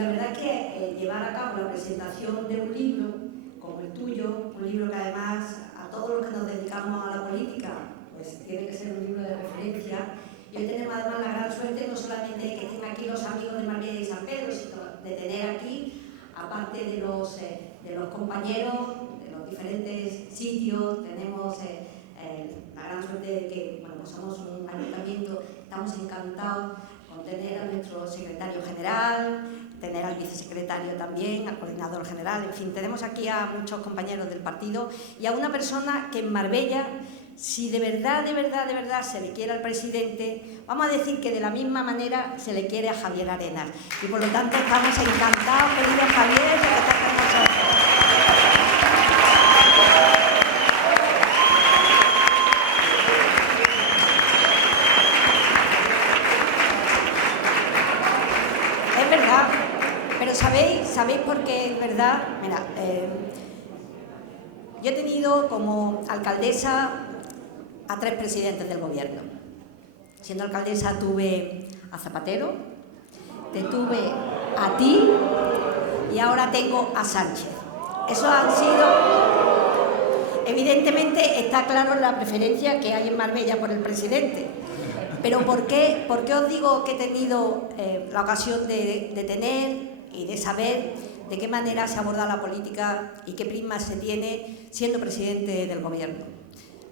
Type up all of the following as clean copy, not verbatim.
la verdad es que llevar a cabo la presentación de un libro como el tuyo, un libro que además a todos los que nos dedicamos a la política, pues tiene que ser un libro de referencia. Y hoy tenemos además la gran suerte no solamente de que estén aquí los amigos de Marbella y San Pedro, sino de tener aquí, aparte de los compañeros de los diferentes sitios, tenemos la gran suerte de que bueno, pues somos un ayuntamiento, estamos encantados con tener a nuestro secretario general, tener al vicesecretario también, al coordinador general, en fin, tenemos aquí a muchos compañeros del partido y a una persona que en Marbella, si de verdad se le quiere al presidente, vamos a decir que de la misma manera se le quiere a Javier Arenas. Y por lo tanto estamos encantados, querido Javier, de que estés con nosotros. Es verdad, pero ¿sabéis por qué es verdad? Mira, yo he tenido como alcaldesa a 3 presidentes del gobierno. Siendo alcaldesa tuve a Zapatero, te tuve a ti y ahora tengo a Sánchez. Eso han sido... Evidentemente está claro la preferencia que hay en Marbella por el presidente. Pero ¿por qué os digo que he tenido la ocasión de tener y de saber de qué manera se aborda la política y qué prisma se tiene siendo presidente del gobierno?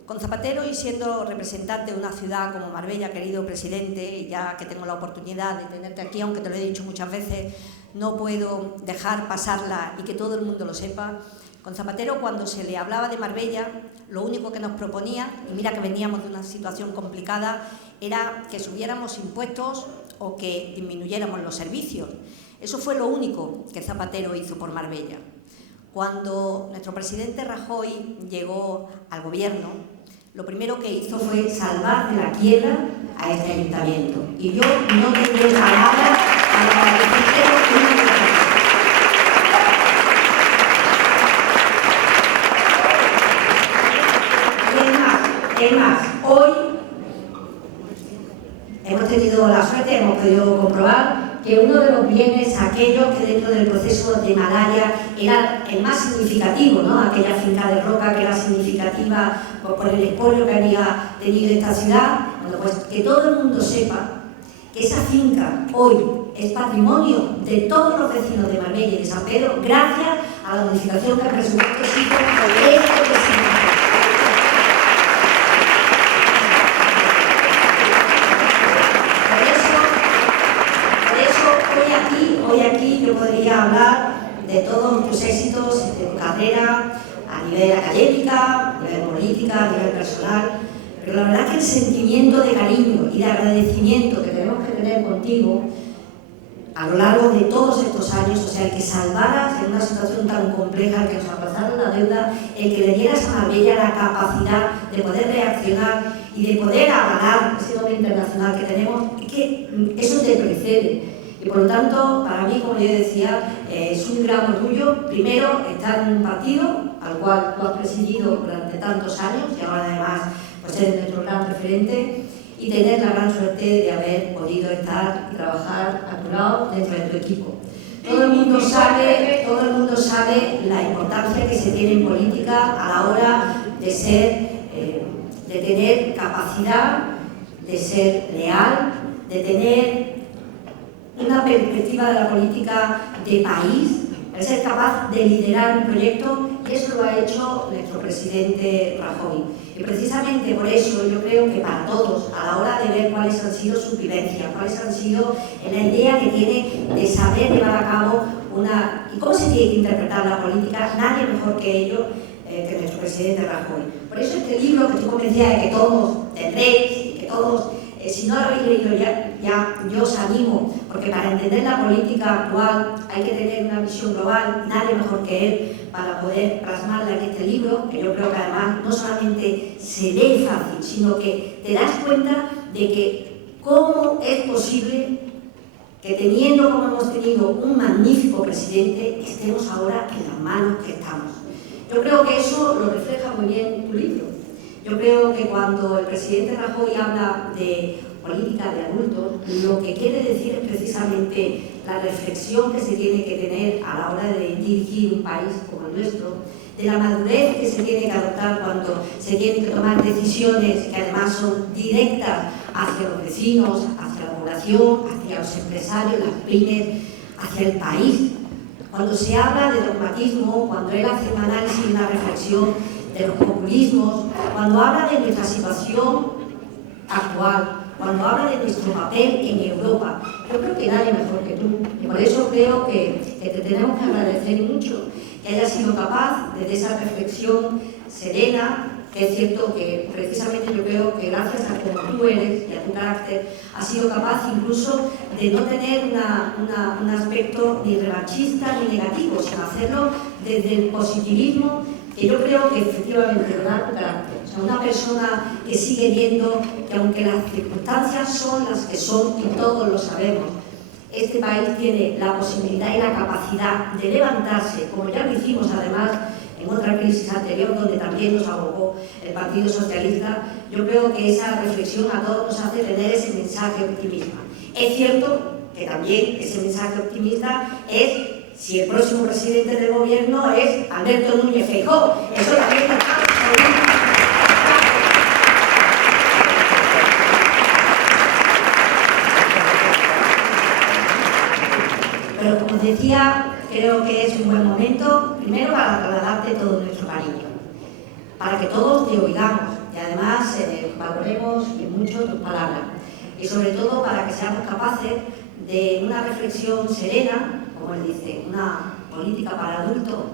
Con Zapatero y siendo representante de una ciudad como Marbella, querido presidente, y ya que tengo la oportunidad de tenerte aquí, aunque te lo he dicho muchas veces, no puedo dejar pasarla y que todo el mundo lo sepa. Con Zapatero, cuando se le hablaba de Marbella, lo único que nos proponía, y mira que veníamos de una situación complicada, era que subiéramos impuestos o que disminuyéramos los servicios. Eso fue lo único que Zapatero hizo por Marbella. Cuando nuestro presidente Rajoy llegó al gobierno, lo primero que hizo fue salvar de la quiebra a este ayuntamiento. Y yo no tendré palabras para agradecer una Es más, hoy hemos tenido la suerte, hemos podido comprobar que uno de los bienes, aquellos que dentro del proceso de malaria era el más significativo, ¿no? Aquella finca de roca que era significativa por el expolio que había tenido esta ciudad, bueno, pues que todo el mundo sepa que esa finca hoy es patrimonio de todos los vecinos de Marbella y de San Pedro gracias a la modificación del presupuesto que hizo este presidente. Hoy aquí yo podría hablar de todos tus éxitos de tu carrera a nivel académica, a nivel política, a nivel personal, pero la verdad es que el sentimiento de cariño y de agradecimiento que tenemos que tener contigo a lo largo de todos estos años, o sea, el que salvaras en una situación tan compleja, el que nos aplazaron la deuda, el que le dieras a Marbella la capacidad de poder reaccionar y de poder avalar ese nombre internacional que tenemos, es que eso te precede. Y por lo tanto, para mí, como yo decía, es un gran orgullo, primero, estar en un partido al cual tú has presidido durante tantos años y ahora además pues eres nuestro gran referente y tener la gran suerte de haber podido estar y trabajar a tu lado dentro de tu equipo. Todo el mundo sabe la importancia que se tiene en política a la hora de ser, de tener capacidad, de ser leal, de tener una perspectiva de la política de país, el ser capaz de liderar un proyecto, y eso lo ha hecho nuestro presidente Rajoy. Y precisamente por eso yo creo que para todos, a la hora de ver cuáles han sido sus vivencias, cuáles han sido la idea que tiene de saber llevar a cabo y cómo se tiene que interpretar la política, nadie mejor que ellos, que nuestro presidente Rajoy. Por eso este libro que tú convencías de que todos tendréis y que todos... si no lo habéis leído ya yo os animo, porque para entender la política actual hay que tener una visión global, nadie mejor que él para poder plasmarla en este libro, que yo creo que además no solamente se lee fácil, sino que te das cuenta de que cómo es posible que teniendo como hemos tenido un magnífico presidente, estemos ahora en las manos que estamos. Yo creo que eso lo refleja muy bien tu libro. Yo creo que cuando el presidente Rajoy habla de política de adultos, lo que quiere decir es precisamente la reflexión que se tiene que tener a la hora de dirigir un país como el nuestro, de la madurez que se tiene que adoptar cuando se tienen que tomar decisiones que además son directas hacia los vecinos, hacia la población, hacia los empresarios, las pymes, hacia el país. Cuando se habla de dogmatismo, cuando él hace un análisis y una reflexión de los populismos, cuando habla de nuestra situación actual, cuando habla de nuestro papel en Europa, yo creo que nadie mejor que tú. Y por eso creo que te tenemos que agradecer mucho que hayas sido capaz de esa reflexión serena, que es cierto que precisamente yo creo que gracias a como tú eres y a tu carácter, has sido capaz incluso de no tener un aspecto ni revanchista ni negativo, sino hacerlo desde el positivismo, que yo creo que efectivamente da tu carácter. O sea, una persona que sigue viendo que aunque las circunstancias son las que son, y todos lo sabemos, este país tiene la posibilidad y la capacidad de levantarse, como ya lo hicimos además en otra crisis anterior donde también nos abocó el Partido Socialista. Yo creo que esa reflexión a todos nos hace tener ese mensaje optimista. Es cierto que también ese mensaje optimista es si el próximo presidente del gobierno es Alberto Núñez Feijóo. Eso también está. Pero como decía, creo que es un buen momento, primero para trasladarte todo nuestro cariño, para que todos te oigamos y además valoremos mucho tus palabras y sobre todo para que seamos capaces de una reflexión serena, como él dice, una política para adultos,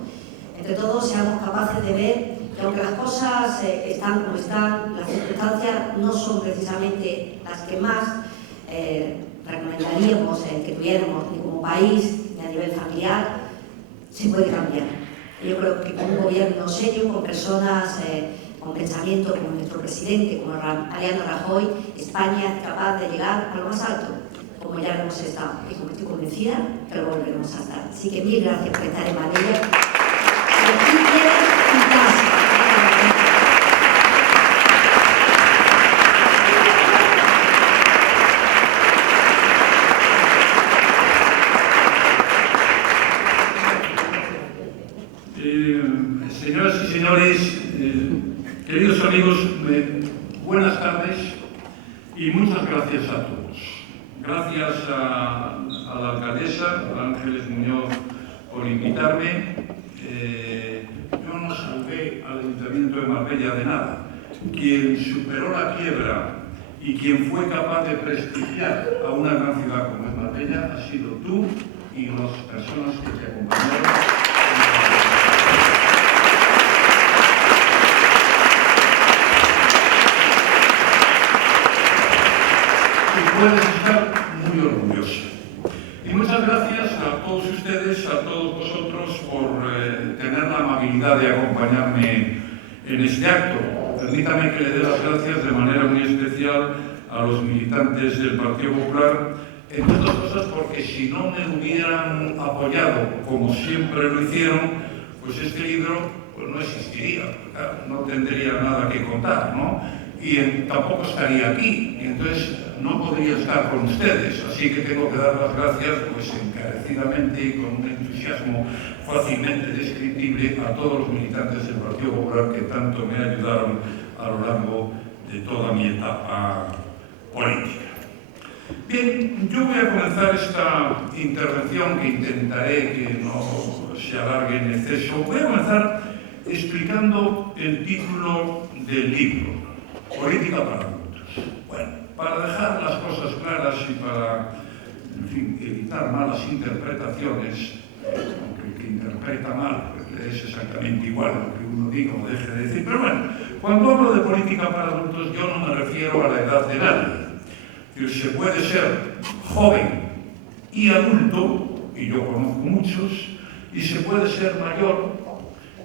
entre todos seamos capaces de ver que aunque las cosas están como están, las circunstancias no son precisamente las que más recomendaríamos que tuviéramos ni como país ni a nivel familiar, se puede cambiar. Yo creo que con un gobierno serio, con personas con pensamiento como nuestro presidente, como Mariano Rajoy, España es capaz de llegar a lo más alto, como ya lo hemos estado, y como estoy convencida que lo volveremos a estar. Así que mil gracias por estar en Marbella. Aquí tienes tu casa. Señoras y señores, queridos amigos, buenas tardes y muchas gracias a todos. Gracias a la alcaldesa, a Ángeles Muñoz, por invitarme. Yo no salvé al Ayuntamiento de Marbella de nada. Quien superó la quiebra y quien fue capaz de prestigiar a una gran ciudad como es Marbella ha sido tú y las personas que te acompañaron. Puedes estar muy orgulloso. Y muchas gracias a todos ustedes, a todos vosotros, por tener la amabilidad de acompañarme en este acto. Permítame que le dé las gracias de manera muy especial a los militantes del Partido Popular, entre otras cosas porque si no me hubieran apoyado, como siempre lo hicieron, pues este libro pues no existiría, no tendría nada que contar, ¿no? Y tampoco estaría aquí, y entonces no podría estar con ustedes, así que tengo que dar las gracias pues encarecidamente y con un entusiasmo fácilmente descriptible a todos los militantes del Partido Popular que tanto me ayudaron a lo largo de toda mi etapa política. Bien, yo voy a comenzar esta intervención que intentaré que no se alargue en exceso. Voy a comenzar explicando el título del libro, Política para adultos. Bueno, para dejar las cosas claras y para, en fin, evitar malas interpretaciones, aunque el que interpreta mal pues es exactamente igual lo que uno diga o deje de decir, pero bueno, cuando hablo de política para adultos yo no me refiero a la edad de nadie. Se puede ser joven y adulto, y yo conozco muchos, y se puede ser mayor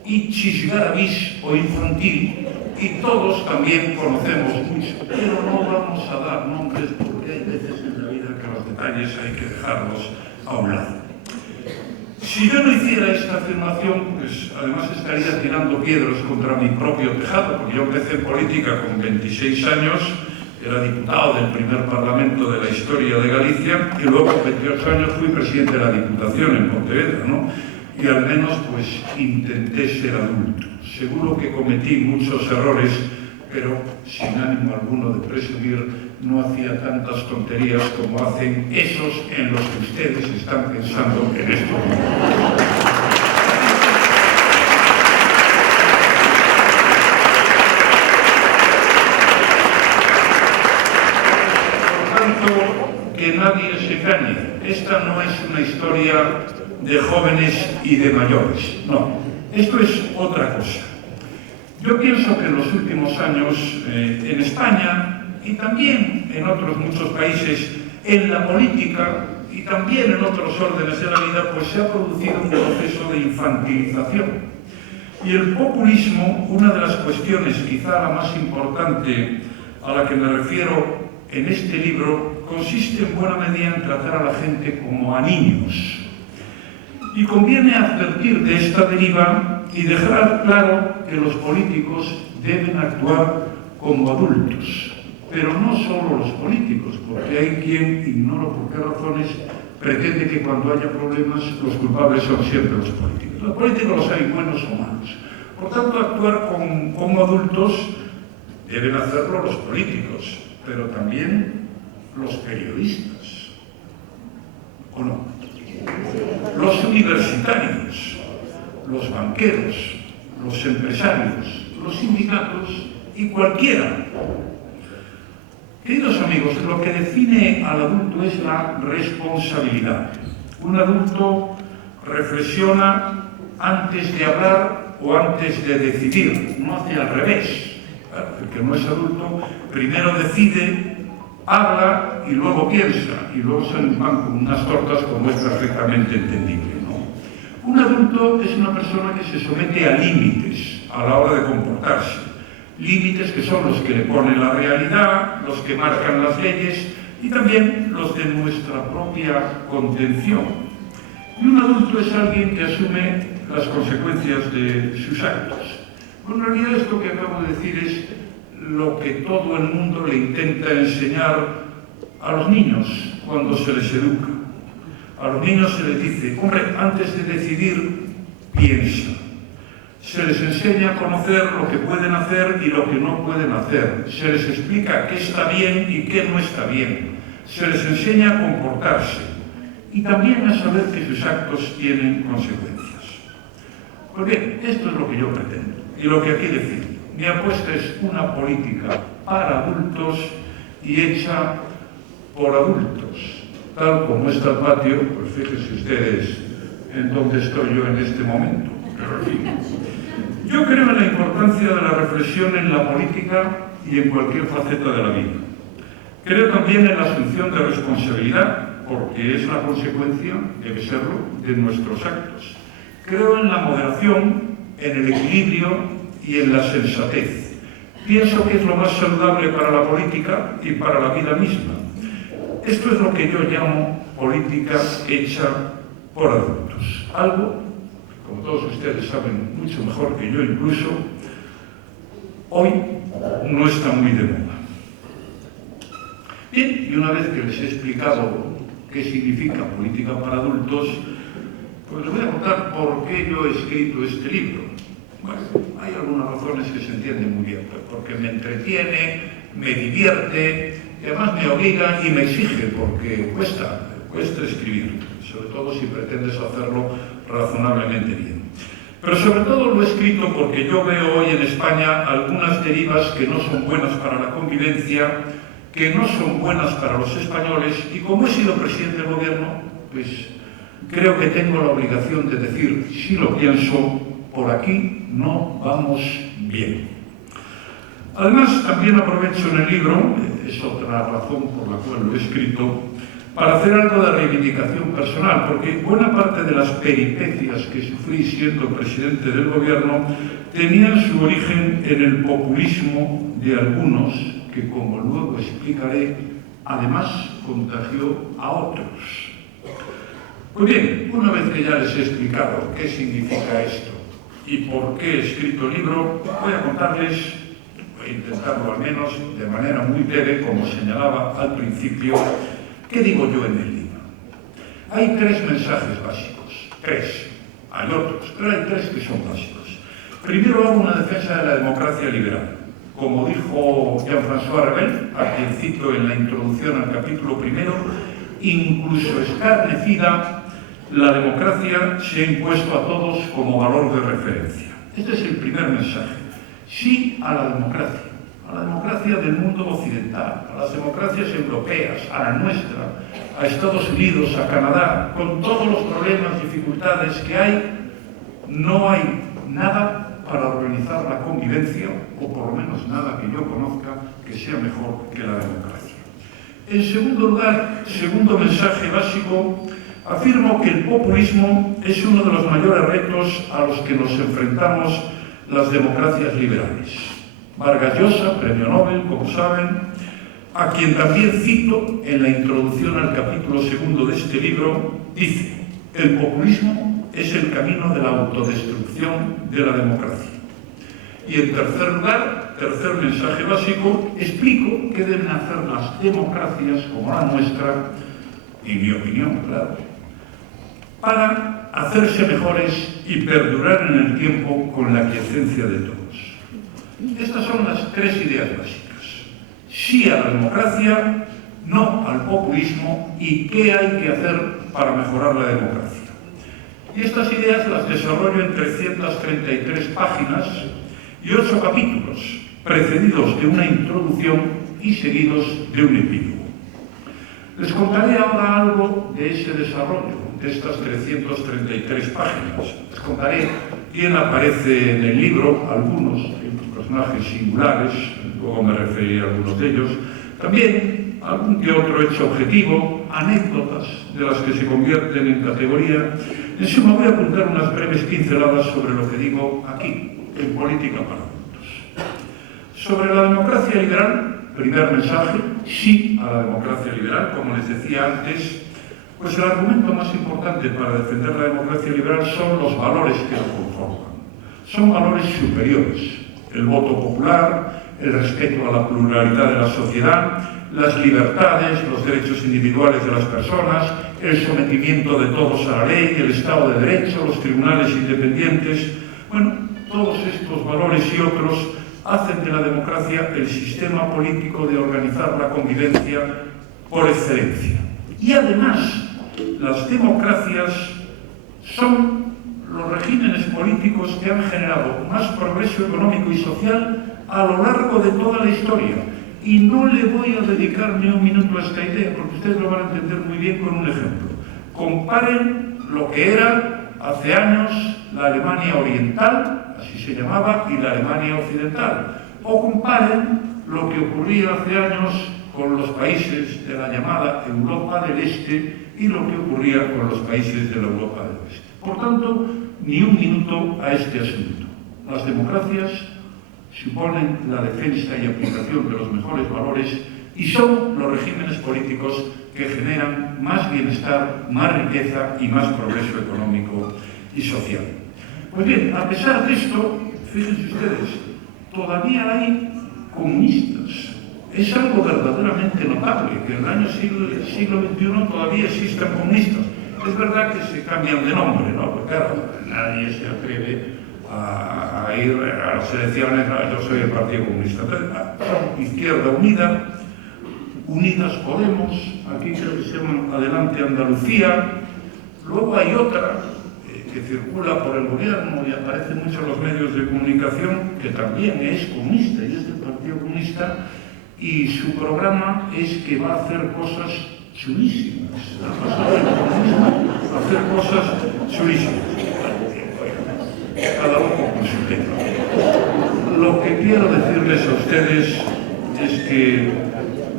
y chisgarabis o infantil, y todos también conocemos mucho, pero no vamos a dar nombres porque hay veces en la vida que los detalles hay que dejarlos a un lado. Si yo no hiciera esta afirmación, pues además estaría tirando piedras contra mi propio tejado, porque yo empecé en política con 26 años, Era diputado del primer Parlamento de la historia de Galicia y luego, con 28 años, fui presidente de la Diputación en Pontevedra, ¿no? Y al menos, pues, intenté ser adulto. Seguro que cometí muchos errores, pero sin ánimo alguno de presumir, no hacía tantas tonterías como hacen esos en los que ustedes están pensando en estos momentos. Que nadie se engañe. Esta no es una historia de jóvenes y de mayores, no. Esto es otra cosa. Yo pienso que en los últimos años, en España y también en otros muchos países, en la política y también en otros órdenes de la vida, pues se ha producido un proceso de infantilización. Y el populismo, una de las cuestiones, quizá la más importante a la que me refiero en este libro, consiste en buena medida en tratar a la gente como a niños. Y conviene advertir de esta deriva y dejar claro que los políticos deben actuar como adultos. Pero no solo los políticos, porque hay quien, ignoro por qué razones, pretende que cuando haya problemas los culpables son siempre los políticos. Los políticos los hay buenos o malos. Por tanto, actuar como adultos deben hacerlo los políticos, pero también los periodistas, ¿o no? Los universitarios, los banqueros, los empresarios, los sindicatos y cualquiera. Queridos amigos, lo que define al adulto es la responsabilidad. Un adulto reflexiona antes de hablar o antes de decidir, no hace al revés. El que no es adulto primero decide, habla y luego piensa, y luego se van con unas tortas, como es perfectamente entendible, ¿no? Un adulto es una persona que se somete a límites a la hora de comportarse. Límites que son los que le ponen la realidad, los que marcan las leyes y también los de nuestra propia contención. Y un adulto es alguien que asume las consecuencias de sus actos. En realidad esto que acabo de decir es lo que todo el mundo le intenta enseñar a los niños cuando se les educa. A los niños se les dice, hombre, antes de decidir, piensa. Se les enseña a conocer lo que pueden hacer y lo que no pueden hacer. Se les explica qué está bien y qué no está bien. Se les enseña a comportarse y también a saber que sus actos tienen consecuencias. Pues bien, esto es lo que yo pretendo y lo que aquí defiendo. Mi apuesta es una política para adultos y hecha por adultos. Tal como está el patio, pues fíjense ustedes en dónde estoy yo en este momento. Pero en fin, yo creo en la importancia de la reflexión en la política y en cualquier faceta de la vida. Creo también en la asunción de responsabilidad, porque es la consecuencia, debe serlo, de nuestros actos. Creo en la moderación, en el equilibrio y en la sensatez. Pienso que es lo más saludable para la política y para la vida misma. Esto es lo que yo llamo política hecha por adultos. Algo, como todos ustedes saben mucho mejor que yo incluso, hoy no está muy de moda. Bien, y una vez que les he explicado qué significa política para adultos, pues les voy a contar por qué yo he escrito este libro. Bueno, hay algunas razones que se entienden muy bien, porque me entretiene, me divierte, y además me obliga y me exige, porque cuesta escribir, sobre todo si pretendes hacerlo razonablemente bien. Pero sobre todo lo he escrito porque yo veo hoy en España algunas derivas que no son buenas para la convivencia, que no son buenas para los españoles, y como he sido presidente del gobierno, pues creo que tengo la obligación de decir, si lo pienso, por aquí no vamos bien. Además, también aprovecho en el libro, es otra razón por la cual lo he escrito, para hacer algo de reivindicación personal, porque buena parte de las peripecias que sufrí siendo presidente del gobierno tenían su origen en el populismo de algunos, que como luego explicaré, además contagió a otros. Pues bien, una vez que ya les he explicado qué significa esto y por qué he escrito el libro, voy a contarles, voy intentarlo al menos de manera muy breve, como señalaba al principio. ¿Qué digo yo en el libro? Hay tres mensajes básicos, tres. Hay otros, pero hay tres que son básicos. Primero hago una defensa de la democracia liberal. Como dijo Jean-François Revel, a quien cito en la introducción al capítulo primero, incluso escarnecida, la democracia se ha impuesto a todos como valor de referencia. Este es el primer mensaje. Sí a la democracia del mundo occidental, a las democracias europeas, a la nuestra, a Estados Unidos, a Canadá, con todos los problemas, dificultades que hay, no hay nada para organizar la convivencia, o por lo menos nada que yo conozca que sea mejor que la democracia. En segundo lugar, segundo mensaje básico, afirmo que el populismo es uno de los mayores retos a los que nos enfrentamos las democracias liberales. Vargas Llosa, premio Nobel, como saben, a quien también cito en la introducción al capítulo segundo de este libro, dice: el populismo es el camino de la autodestrucción de la democracia. Y en tercer lugar, tercer mensaje básico, explico qué deben hacer las democracias como la nuestra, y mi opinión, claro, para hacerse mejores y perdurar en el tiempo con la quiesencia de todos. Estas son las tres ideas básicas. Sí a la democracia, no al populismo y qué hay que hacer para mejorar la democracia. Y estas ideas las desarrollo en 333 páginas y 8 capítulos, precedidos de una introducción y seguidos de un epílogo. Les contaré ahora algo de ese desarrollo, de estas 333 páginas. Les contaré quién aparece en el libro, algunos personajes singulares, luego me referiré a algunos de ellos, también algún que otro hecho objetivo, anécdotas de las que se convierten en categoría. En suma, voy a apuntar unas breves pinceladas sobre lo que digo aquí, en Política para Adultos. Sobre la democracia liberal, primer mensaje, sí a la democracia liberal, como les decía antes, pues el argumento más importante para defender la democracia liberal son los valores que la conforman. Son valores superiores: el voto popular, el respeto a la pluralidad de la sociedad, las libertades, los derechos individuales de las personas, el sometimiento de todos a la ley, el Estado de Derecho, los tribunales independientes. Bueno, todos estos valores y otros hacen de la democracia el sistema político de organizar la convivencia por excelencia. Y además, las democracias son los regímenes políticos que han generado más progreso económico y social a lo largo de toda la historia. Y no le voy a dedicar ni un minuto a esta idea, porque ustedes lo van a entender muy bien con un ejemplo. Comparen lo que era hace años la Alemania Oriental, así se llamaba, y la Alemania Occidental. O comparen lo que ocurría hace años con los países de la llamada Europa del Este y lo que ocurría con los países de la Europa del Oeste. Por tanto, ni un minuto a este asunto. Las democracias suponen la defensa y aplicación de los mejores valores y son los regímenes políticos que generan más bienestar, más riqueza y más progreso económico y social. Pues bien, a pesar de esto, fíjense ustedes, todavía hay comunistas. Es algo verdaderamente notable que en el año siglo XXI todavía existan comunistas. Es verdad que se cambian de nombre, ¿no? Porque claro, nadie se atreve a ir a las elecciones. Yo soy del Partido Comunista. Son Izquierda Unida, Unidas Podemos, aquí creo que se llama Adelante Andalucía. Luego hay otra que circula por el gobierno y aparece mucho en los medios de comunicación, que también es comunista y es del Partido Comunista, y su programa es que va a hacer cosas chulísimas. Hacer cosas chulísimas. Cada uno con su tema. Lo que quiero decirles a ustedes es que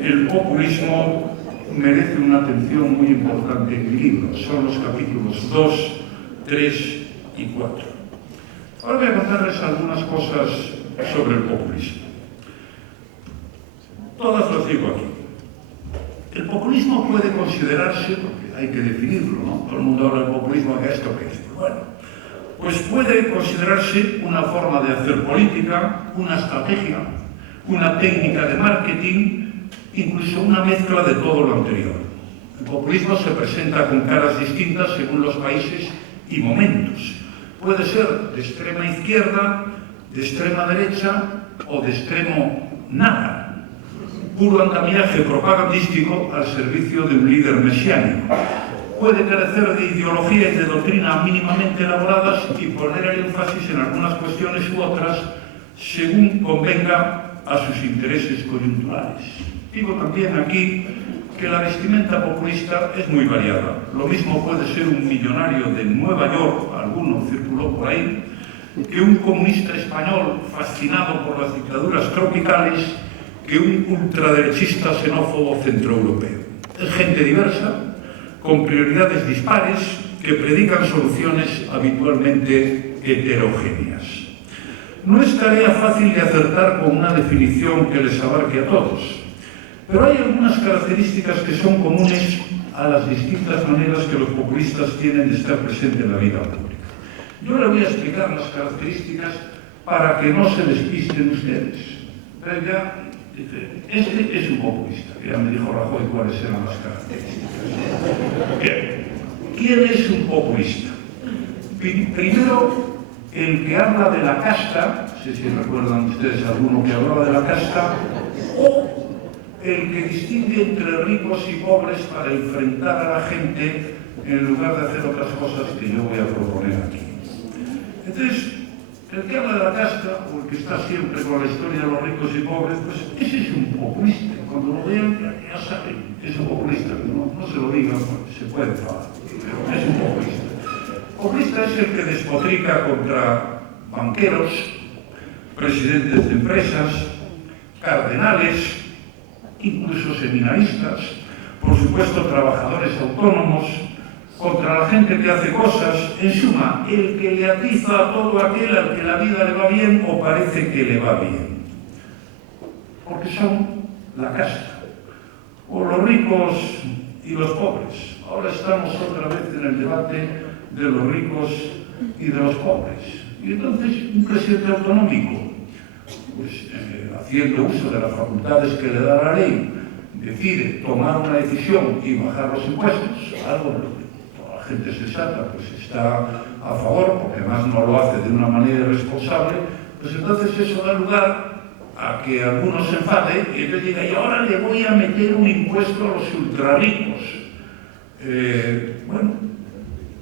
el populismo merece una atención muy importante en mi libro. Son los capítulos 2, 3 y 4. Ahora voy a contarles algunas cosas sobre el populismo. Todas las digo aquí. El populismo puede considerarse, porque hay que definirlo, ¿no? Todo el mundo habla del populismo, ¿qué es esto? ¿Qué es esto? Bueno, pues puede considerarse una forma de hacer política, una estrategia, una técnica de marketing, incluso una mezcla de todo lo anterior. El populismo se presenta con caras distintas según los países y momentos. Puede ser de extrema izquierda, de extrema derecha o de extremo nada. Puro andamiaje propagandístico al servicio de un líder mesiánico. Puede carecer de ideología y de doctrina mínimamente elaboradas y poner el énfasis en algunas cuestiones u otras según convenga a sus intereses coyunturales. Digo también aquí que la vestimenta populista es muy variada. Lo mismo puede ser un millonario de Nueva York, alguno circuló por ahí, que un comunista español fascinado por las dictaduras tropicales, que un ultraderechista xenófobo centroeuropeo. Es gente diversa, con prioridades dispares, que predican soluciones habitualmente heterogéneas. No es tarea fácil de acertar con una definición que les abarque a todos, pero hay algunas características que son comunes a las distintas maneras que los populistas tienen de estar presentes en la vida pública. Yo le voy a explicar las características para que no se despisten ustedes. Pero ya, este es un populista, ya me dijo Rajoy cuáles eran las características. Bien, ¿quién es un populista? Primero, el que habla de la casta, no sé si recuerdan ustedes alguno que hablaba de la casta, o el que distingue entre ricos y pobres para enfrentar a la gente en lugar de hacer otras cosas que yo voy a proponer aquí. Entonces, el que habla de la casta, o el que está siempre con la historia de los ricos y pobres, pues ese es un populista. Cuando lo vean, ya saben, es un populista. No se lo digan, porque se puede enfadar, pero es un populista. Populista es el que despotrica contra banqueros, presidentes de empresas, cardenales, incluso seminaristas, por supuesto trabajadores autónomos, contra la gente que hace cosas, en suma, el que le atiza a todo aquel al que la vida le va bien o parece que le va bien. Porque son la casta, o los ricos y los pobres. Ahora estamos otra vez en el debate de los ricos y de los pobres. Y entonces un presidente autonómico, pues haciendo uso de las facultades que le da la ley, decide tomar una decisión y bajar los impuestos, algo que toda la gente sensata pues está a favor, porque además no lo hace de una manera irresponsable, pues entonces eso da lugar a que algunos se enfaden y entonces diga, y ahora le voy a meter un impuesto a los ultrarricos. Bueno,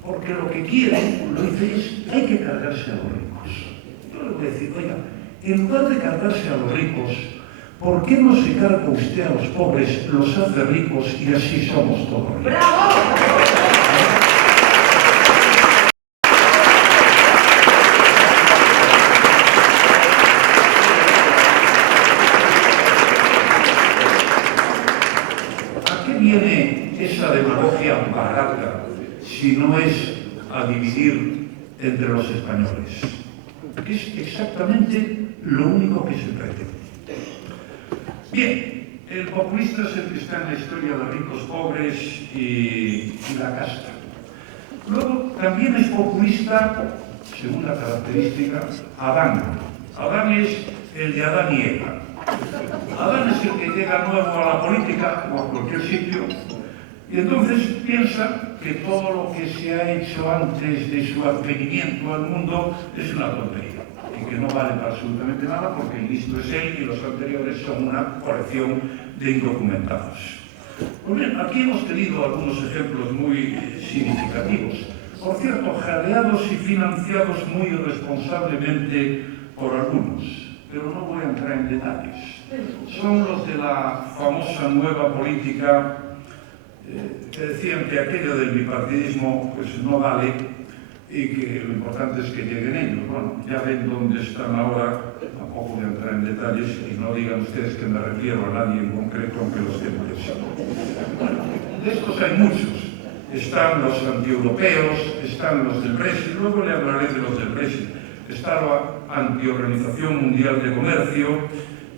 porque lo que quieren, lo dice, es hay que cargarse a los ricos. Yo le voy a decir, oiga, en lugar de cargarse a los ricos, ¿por qué no se carga usted a los pobres, los hace ricos y así somos todos ricos? ¡Bravo! ¿A qué viene esa demagogia barata si no es a dividir entre los españoles? Que es exactamente lo único que se pretende. Bien, el populista es el que está en la historia de ricos, pobres y la casta. Luego, también es populista, segunda característica, Adán. Adán es el de Adán y Eva. Adán es el que llega nuevo a la política o a cualquier sitio y entonces piensa que todo lo que se ha hecho antes de su advenimiento al mundo es una tontería y que no vale para absolutamente nada porque el listo es él y los anteriores son una colección de indocumentados. Pues bien, aquí hemos tenido algunos ejemplos muy significativos. Por cierto, jaleados y financiados muy irresponsablemente por algunos, pero no voy a entrar en detalles. Son los de la famosa nueva política que decían que aquello del bipartidismo pues no vale y que lo importante es que lleguen ellos. Bueno, ya ven dónde están ahora, tampoco voy a entrar en detalles y no digan ustedes que me refiero a nadie en concreto, aunque los tengo que saber. Bueno, de estos hay muchos. Están los antieuropeos, están los del Brexit, luego le hablaré de los del Brexit. Está la Antiorganización Mundial de Comercio,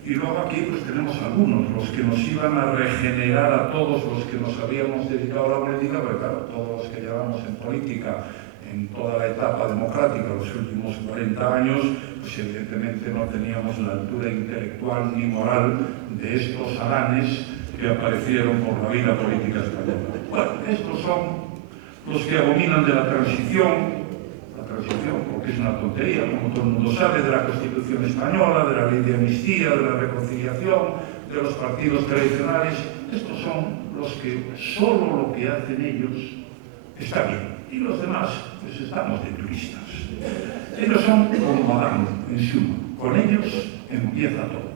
y luego aquí pues tenemos algunos, los que nos iban a regenerar a todos los que nos habíamos dedicado a la política, porque claro, todos los que llevamos en política en toda la etapa democrática, los últimos 40 años, pues evidentemente no teníamos la altura intelectual ni moral de estos alanes que aparecieron por la vida política española. Bueno, estos son los que abominan de la transición, porque es una tontería, como todo el mundo sabe, de la Constitución española, de la ley de amnistía, de la reconciliación, de los partidos tradicionales. Estos son los que solo lo que hacen ellos está bien, y los demás pues estamos de turistas. Ellos son como Adán, en suma, con ellos empieza todo.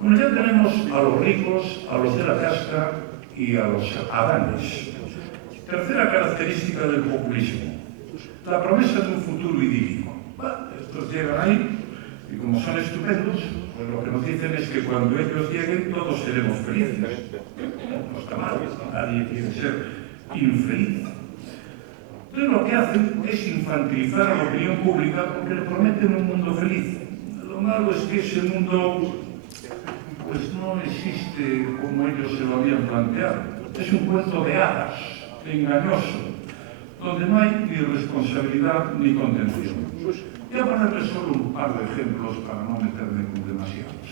Bueno, ya tenemos a los ricos, a los de la casta y a los adanes. Tercera característica del populismo: la promesa de un futuro idílico. Bueno, estos llegan ahí y como son estupendos, pues lo que nos dicen es que cuando ellos lleguen todos seremos felices. No está mal, nadie quiere ser infeliz. Pero lo que hacen es infantilizar a la opinión pública porque le prometen un mundo feliz. Lo malo es que ese mundo pues no existe como ellos se lo habían planteado. Es un cuento de hadas, engañoso, donde no hay ni responsabilidad ni contención. Voy a ponerles solo un par de ejemplos para no meterme con demasiados.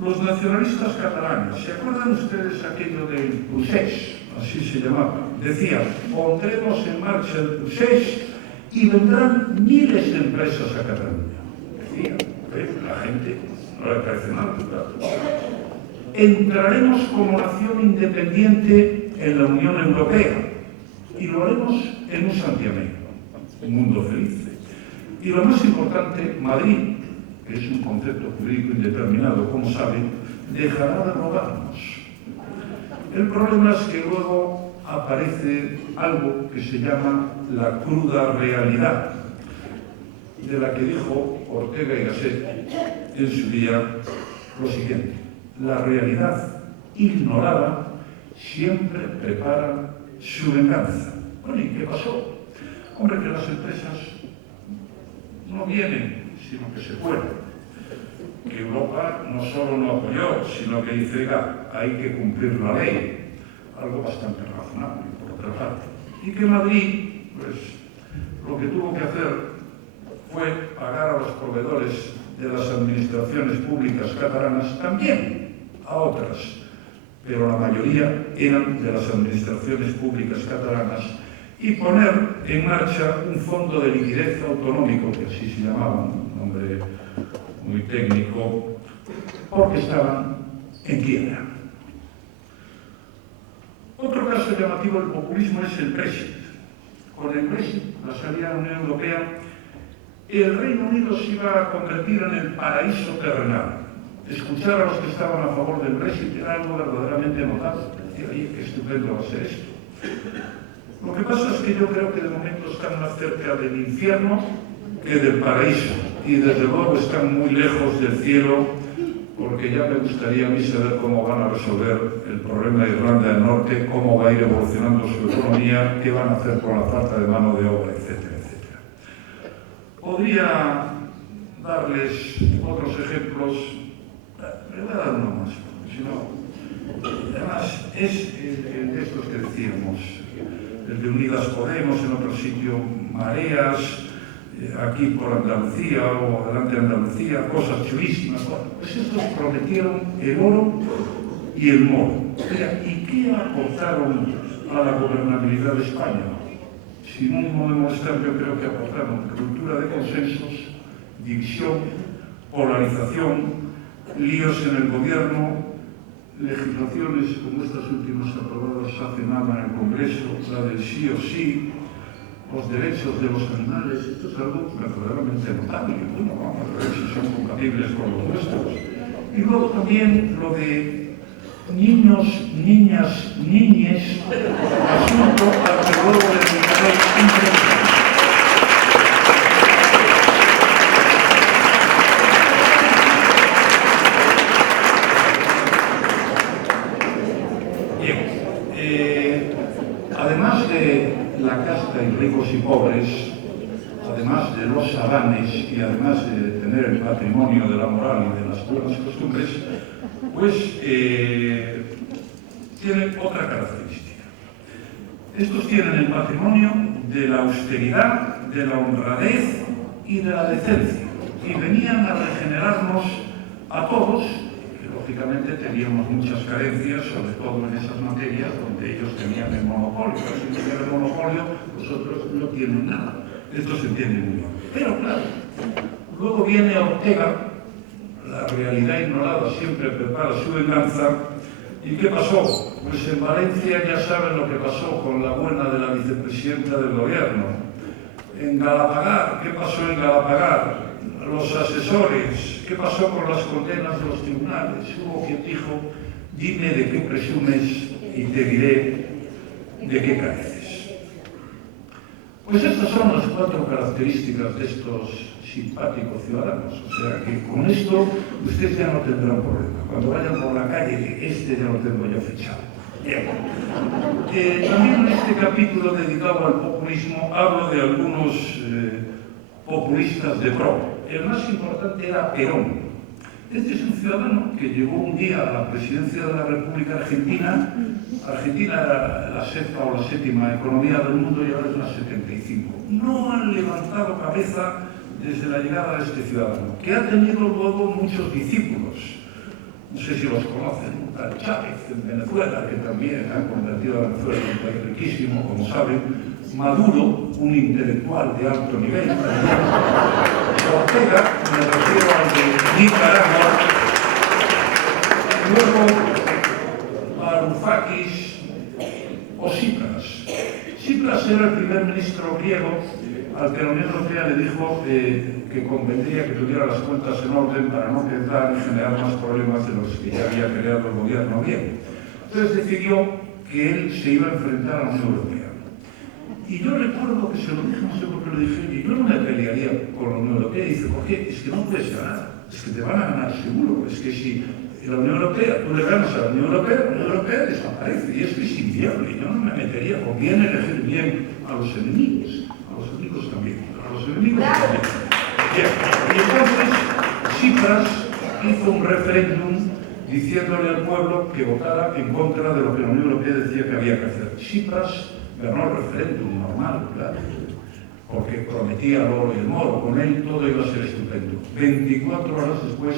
Los nacionalistas catalanes, ¿se acuerdan ustedes aquello del procés? Así se llamaba. Decían, pondremos en marcha el procés y vendrán miles de empresas a Cataluña. Decían, la gente no le parece mal, claro. Entraremos como nación independiente en la Unión Europea y lo haremos en un santiamén, un mundo feliz. Y lo más importante, Madrid, que es un concepto jurídico indeterminado, como saben, dejará de robarnos. El problema es que luego aparece algo que se llama la cruda realidad, de la que dijo Ortega y Gasset en su día lo siguiente: la realidad ignorada siempre prepara su venganza. Bueno, ¿y qué pasó? Hombre, que las empresas no vienen, sino que se fueron. Que Europa no solo no apoyó, sino que dice, oiga, hay que cumplir la ley, algo bastante razonable, por otra parte. Y que Madrid, pues, lo que tuvo que hacer fue pagar a los proveedores de las administraciones públicas catalanas, también a otras, pero la mayoría eran de las administraciones públicas catalanas, y poner en marcha un fondo de liquidez autonómico, que así se llamaba, un nombre muy técnico, porque estaban en quiebra. Otro caso llamativo del populismo es el Brexit. Con el Brexit, la salida de la Unión Europea, el Reino Unido se iba a convertir en el paraíso terrenal. Escuchar a los que estaban a favor del Brexit era algo verdaderamente notable. Decía, oye, qué estupendo va a ser esto. Lo que pasa es que yo creo que de momento están más cerca del infierno que del paraíso, y desde luego están muy lejos del cielo, porque ya me gustaría a mí saber cómo van a resolver el problema de Irlanda del Norte, cómo va a ir evolucionando su economía, qué van a hacer con la falta de mano de obra, etcétera, etcétera. Podría darles otros ejemplos, me voy a dar uno más, si no, además es el de estos que decíamos, el de Unidas Podemos, en otro sitio Mareas, aquí por Andalucía o adelante de Andalucía, cosas chulísimas. Bueno, pues estos prometieron el oro y el moro. ¿Y qué aportaron a la gobernabilidad de España? Sin ánimo de molestar, yo creo que aportaron cultura de consensos, división, polarización, líos en el gobierno, legislaciones como estas últimas aprobadas hace nada en el Congreso, la del sí o sí, los derechos de los animales. Esto es algo verdaderamente notable. Bueno, vamos a ver si son compatibles con los nuestros. Y luego también lo de niños, niñas, niñes, asunto al que luego le dedicaré un tiempo. Además de la casta y ricos y pobres, además de los adanes y además de tener el patrimonio de la moral y de las buenas costumbres, pues tienen otra característica. Estos tienen el patrimonio de la austeridad, de la honradez y de la decencia. Y venían a regenerarnos a todos, que lógicamente teníamos muchas carencias, sobre todo en esas materias donde ellos tenían el monopolio. Si no tienen el monopolio, los otros no tienen nada. Esto se entiende muy bien. Pero claro, luego viene Ortega, la realidad ignorada siempre prepara su venganza. ¿Y qué pasó? Pues en Valencia ya saben lo que pasó con la buena de la vicepresidenta del gobierno. En Galapagar, ¿qué pasó en Galapagar? Los asesores, ¿qué pasó con las condenas de los tribunales? Hubo quien dijo, dime de qué presumes y te diré de qué careces. Pues estas son las 4 características de estos simpáticos ciudadanos. O sea que con esto ustedes ya no tendrán problema. Cuando vayan por la calle, este ya lo tengo yo fichado. Bien. También en este capítulo dedicado al populismo hablo de algunos populistas de pro. El más importante era Perón. Este es un ciudadano que llegó un día a la presidencia de la República Argentina. Argentina era la 6ª o la 7ª economía del mundo y ahora es la 75. No han levantado cabeza desde la llegada de este ciudadano, que ha tenido luego muchos discípulos. No sé si los conocen, tal Chávez en Venezuela, que también ha convertido a Venezuela en un país riquísimo, como saben. Maduro, un intelectual de alto nivel. Ortega, me refiero al de Nicaragua. Luego, Varoufakis o Tsipras. Tsipras era el primer ministro griego al que la Unión Europea le dijo que convendría que tuviera las cuentas en orden para no pensar y generar más problemas de los que ya había creado el gobierno griego. Entonces decidió que él se iba a enfrentar a la Unión Europea. Y yo recuerdo que se lo dije, no sé por qué lo dije, y yo no me pelearía con la Unión Europea. Y dice, ¿por qué? Es que no puedes ganar, es que te van a ganar seguro. Es que si la Unión Europea, tú le ganas a la Unión Europea desaparece, y es que es inviable. Yo no me metería, conviene elegir bien a los enemigos también, a los enemigos también. Bien. Y entonces, Tsipras hizo un referéndum diciéndole al pueblo que votara en contra de lo que la Unión Europea decía que había que hacer. Tsipras ganó el referéndum normal, claro, porque prometía el oro y el moro, con él todo iba a ser estupendo. 24 horas después,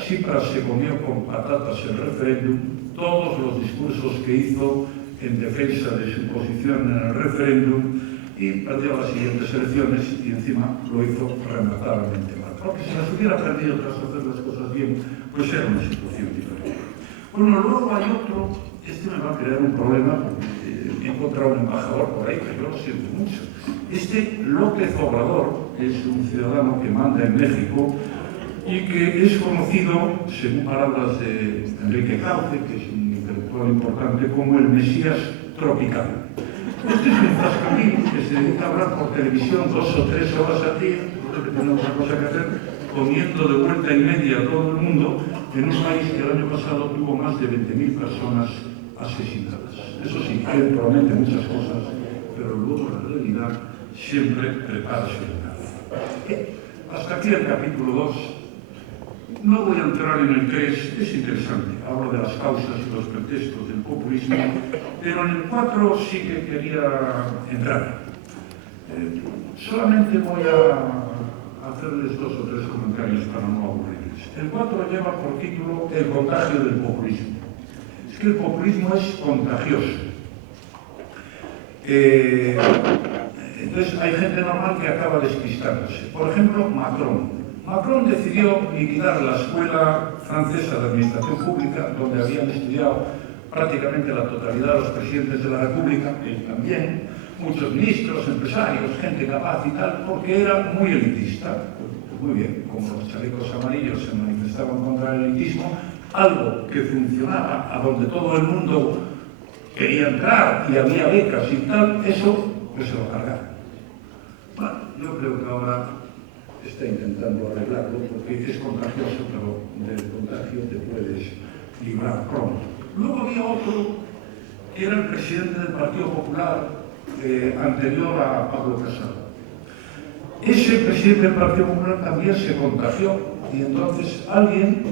Tsipras se comió con patatas el referéndum, todos los discursos que hizo en defensa de su posición en el referéndum, y perdió las siguientes elecciones y encima lo hizo rematadamente mal. Porque si las hubiera perdido tras hacer las cosas bien, pues era una situación diferente. Bueno, luego hay otro, este me va a crear un problema, porque he encontrado un embajador por ahí, que yo lo siento mucho. Este López Obrador es un ciudadano que manda en México y que es conocido, según palabras de Enrique Krause, que es un intelectual importante, como el Mesías tropical. Este es un zascamín que se dedica a hablar por televisión 2 o 3 horas al día, porque tiene otra cosa que hacer, comiendo de vuelta y media a todo el mundo, en un país que el año pasado tuvo más de 20.000 personas asesinadas. Eso sí, él promete muchas cosas, pero luego la realidad siempre prepara su venganza. Hasta aquí el capítulo 2. No voy a entrar en el 3, es interesante, hablo de las causas y los pretextos del populismo, pero en el 4 sí que quería entrar. Solamente voy a hacerles 2 o 3 comentarios para no aburrirles. El 4 lleva por título El contagio del populismo. Es que el populismo es contagioso. Entonces hay gente normal que acaba despistándose. Por ejemplo, Macron. Macron decidió liquidar la escuela francesa de administración pública, donde habían estudiado prácticamente la totalidad de los presidentes de la República, él también, muchos ministros, empresarios, gente capaz y tal, porque era muy elitista. Pues muy bien, como los chalecos amarillos se manifestaban contra el elitismo, algo que funcionaba, a donde todo el mundo quería entrar y había becas y tal, eso pues se lo cargaron. Bueno, yo creo que ahora está intentando arreglarlo porque es contagioso, pero del contagio te puedes librar pronto. Luego había otro que era el presidente del Partido Popular anterior a Pablo Casado. Ese presidente del Partido Popular también se contagió y entonces alguien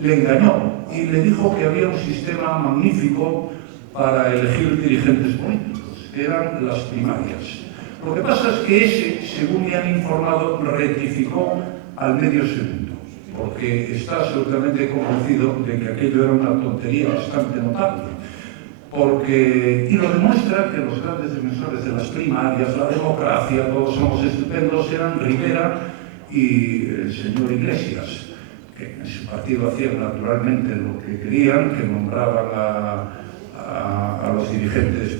le engañó y le dijo que había un sistema magnífico para elegir dirigentes políticos, que eran las primarias. Lo que pasa es que ese, según me han informado, rectificó al medio segundo, porque está absolutamente convencido de que aquello era una tontería bastante notable. Y lo demuestra que los grandes defensores de las primarias, la democracia, todos somos estupendos, eran Rivera y el señor Iglesias, que en su partido hacían naturalmente lo que querían, que nombraban a los dirigentes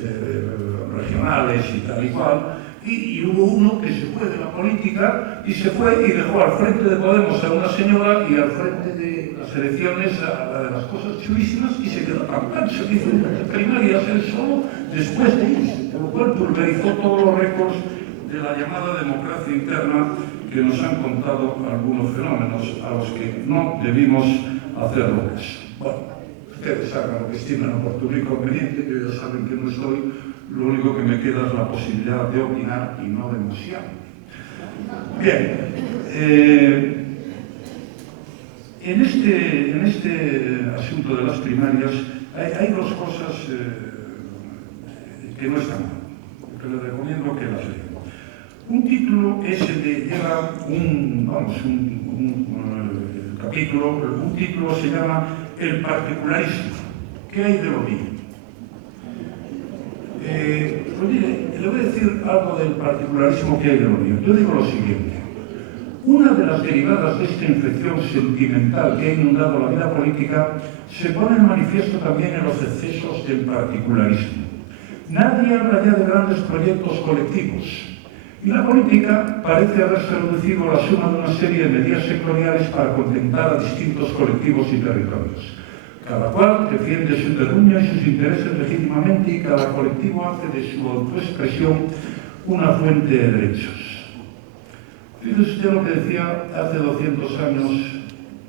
regionales y tal y cual, y hubo uno que se fue de la política y se fue y dejó al frente de Podemos a una señora y al frente de las elecciones a la de las cosas chulísimas, y se quedó tan canso que hizo primarias él solo después de irse, con lo cual pulverizó todos los récords de la llamada democracia interna, que nos han contado algunos fenómenos a los que no debimos hacer caso. Bueno, ustedes hagan lo que estimen oportuno y conveniente, que ya saben que no estoy, lo único que me queda es la posibilidad de opinar y no denunciar. Bien, en este asunto de las primarias hay dos cosas que no están mal, que les recomiendo que las lean. Un título es el de lleva un título se llama El particularismo. ¿Qué hay de lo mío? Pues mire, le voy a decir algo del particularismo que hay de lo mío. Yo digo lo siguiente. Una de las derivadas de esta infección sentimental que ha inundado la vida política se pone en manifiesto también en los excesos del particularismo. Nadie habla ya de grandes proyectos colectivos. Y la política parece haberse reducido a la suma de una serie de medidas sectoriales para contentar a distintos colectivos y territorios. Cada cual defiende su terruño y sus intereses legítimamente, y cada colectivo hace de su autoexpresión una fuente de derechos. Fíjese usted lo que decía hace 200 años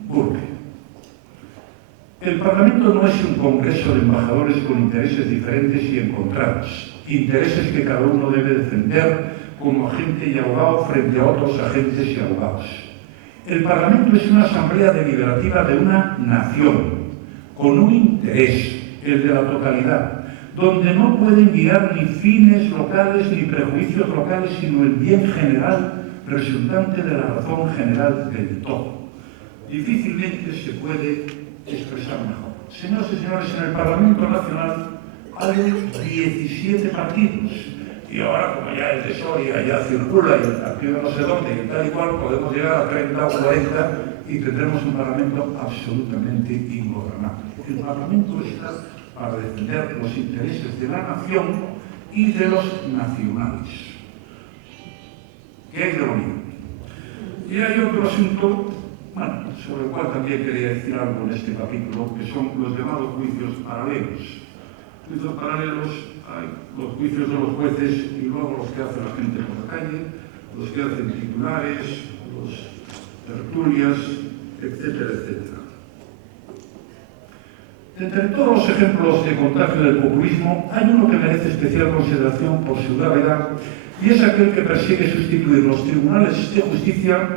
Burke. El Parlamento no es un congreso de embajadores con intereses diferentes y encontrados, intereses que cada uno debe defender como agente y abogado frente a otros agentes y abogados. El Parlamento es una asamblea deliberativa de una nación, con un interés, el de la totalidad, donde no pueden mirar ni fines locales ni prejuicios locales, sino el bien general resultante de la razón general del todo. Difícilmente se puede expresar mejor. Señoras y señores, en el Parlamento Nacional hay 17 partidos. Y ahora, como ya el de Soria ya circula y el partido no sé dónde y tal y cual, podemos llegar a 30 o 40 y tendremos un Parlamento absolutamente ingobernable. El Parlamento está para defender los intereses de la nación y de los nacionales. ¿Qué hay de lo mismo? Y hay otro asunto, sobre el cual también quería decir algo en este capítulo, que son los llamados juicios paralelos. Juicios paralelos, hay los juicios de los jueces y luego los que hace la gente por la calle, los que hacen titulares, los tertulias, etcétera, etcétera. Entre todos los ejemplos de contagio del populismo, hay uno que merece especial consideración por su gravedad, y es aquel que persigue sustituir los tribunales de justicia